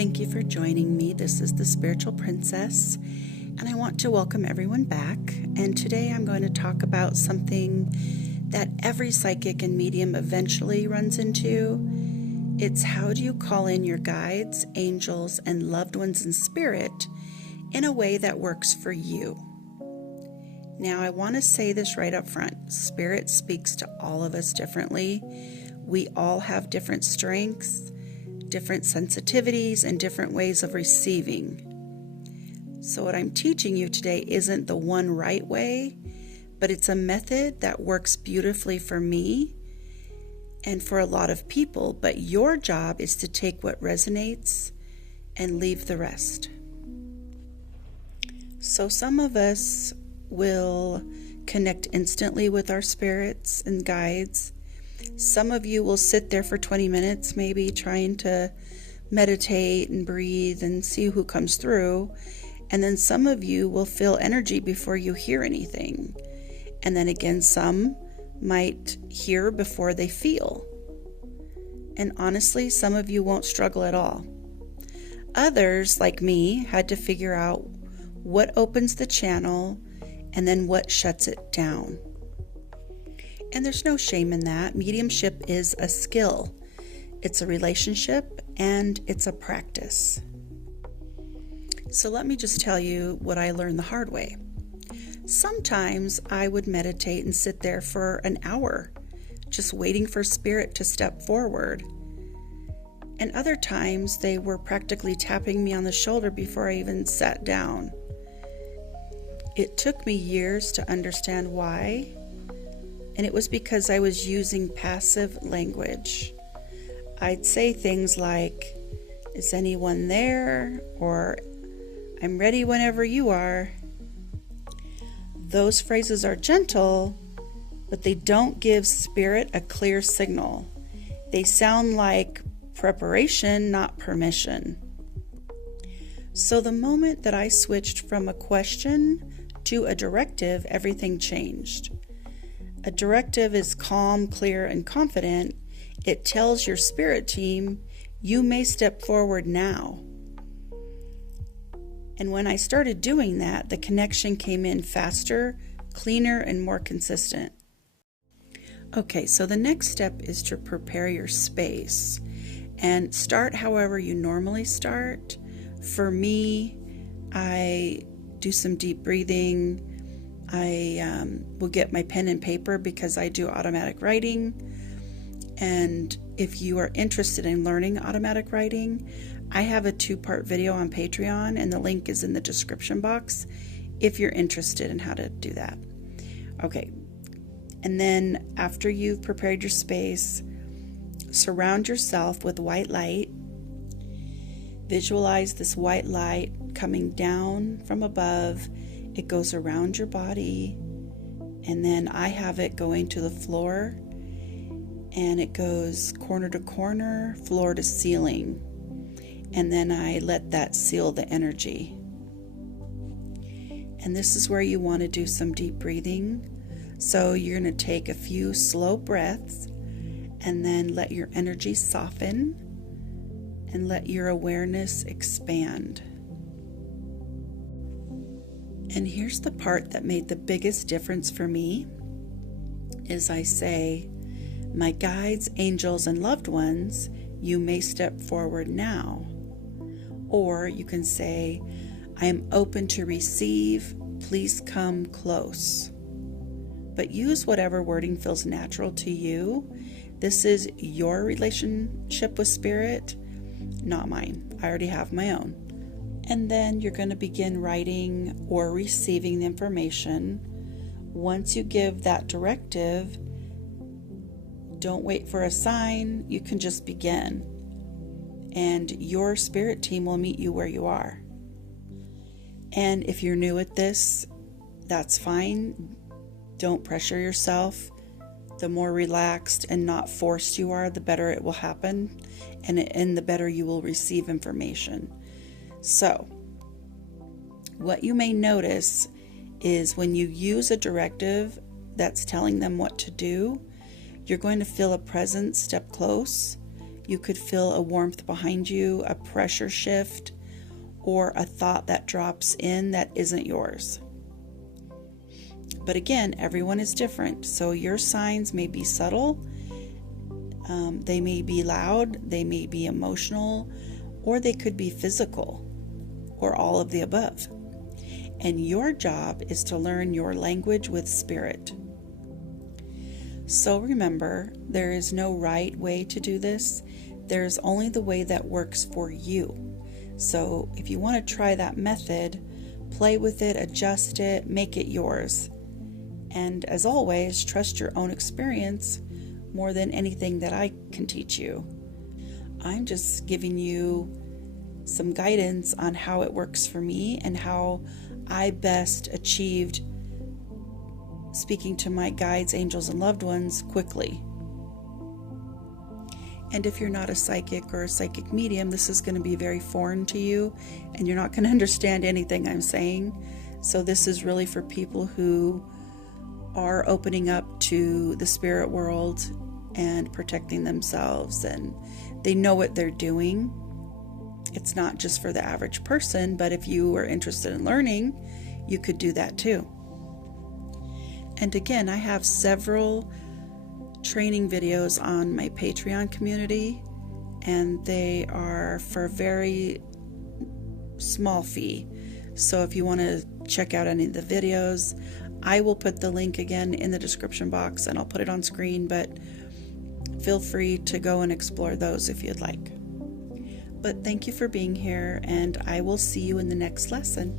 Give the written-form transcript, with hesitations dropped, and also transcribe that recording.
Thank you for joining me. This is the Spiritual Princess, and I want to welcome everyone back. And today I'm going to talk about something that every psychic and medium eventually runs into. It's how do you call in your guides, angels, and loved ones in spirit in a way that works for you. Now, I want to say this right up front. Spirit speaks to all of us differently. We all have different strengths, different sensitivities, and different ways of receiving. So what I'm teaching you today isn't the one right way, but it's a method that works beautifully for me and for a lot of people. But your job is to take what resonates and leave the rest. So some of us will connect instantly with our spirits and guides. Some of you will sit there for 20 minutes maybe trying to meditate and breathe and see who comes through. And then some of you will feel energy before you hear anything. And then again, some might hear before they feel. And honestly, some of you won't struggle at all. Others, like me, had to figure out what opens the channel and then what shuts it down. And there's no shame in that. Mediumship is a skill. It's a relationship and it's a practice. So let me just tell you what I learned the hard way. Sometimes I would meditate and sit there for an hour, just waiting for spirit to step forward. And other times they were practically tapping me on the shoulder before I even sat down. It took me years to understand why, and it was because I was using passive language. I'd say things like, "Is anyone there?" or "I'm ready whenever you are." Those phrases are gentle, but they don't give spirit a clear signal. They sound like preparation, not permission. So the moment that I switched from a question to a directive, everything changed. A directive is calm, clear, and confident. It tells your spirit team, you may step forward now. And when I started doing that, the connection came in faster, cleaner, and more consistent. Okay, so the next step is to prepare your space and start however you normally start. For me, I do some deep breathing. I will get my pen and paper because I do automatic writing. And if you are interested in learning automatic writing, I have a 2-part video on Patreon, and the link is in the description box if you're interested in how to do that. Okay, and then after you've prepared your space, surround yourself with white light. Visualize this white light coming down from above. It goes around your body, and then I have it going to the floor, and it goes corner to corner, floor to ceiling, and then I let that seal the energy. And this is where you want to do some deep breathing. So you're going to take a few slow breaths and then let your energy soften and let your awareness expand. And here's the part that made the biggest difference for me, is I say, my guides, angels, and loved ones, you may step forward now. Or you can say, I am open to receive, please come close. But use whatever wording feels natural to you. This is your relationship with spirit, not mine. I already have my own. And then you're going to begin writing or receiving the information. Once you give that directive, don't wait for a sign. You can just begin. And your spirit team will meet you where you are. And if you're new at this, that's fine. Don't pressure yourself. The more relaxed and not forced you are, the better it will happen, and the better you will receive information. So, what you may notice is when you use a directive that's telling them what to do, you're going to feel a presence step close. You could feel a warmth behind you, a pressure shift, or a thought that drops in that isn't yours. But again, everyone is different, so your signs may be subtle, they may be loud, they may be emotional, or they could be physical, or all of the above. And your job is to learn your language with spirit. So remember, there is no right way to do this. There's only the way that works for you. So if you want to try that method, play with it, adjust it, make it yours. And as always, trust your own experience more than anything that I can teach you. I'm just giving you some guidance on how it works for me and how I best achieved speaking to my guides, angels, and loved ones quickly. And if you're not a psychic or a psychic medium, this is going to be very foreign to you, and you're not going to understand anything I'm saying. So this is really for people who are opening up to the spirit world and protecting themselves, and they know what they're doing. It's not just for the average person, but if you are interested in learning, you could do that too. And again, I have several training videos on my Patreon community, and they are for a very small fee. So if you want to check out any of the videos, I will put the link again in the description box, and I'll put it on screen, but feel free to go and explore those if you'd like. But thank you for being here, and I will see you in the next lesson.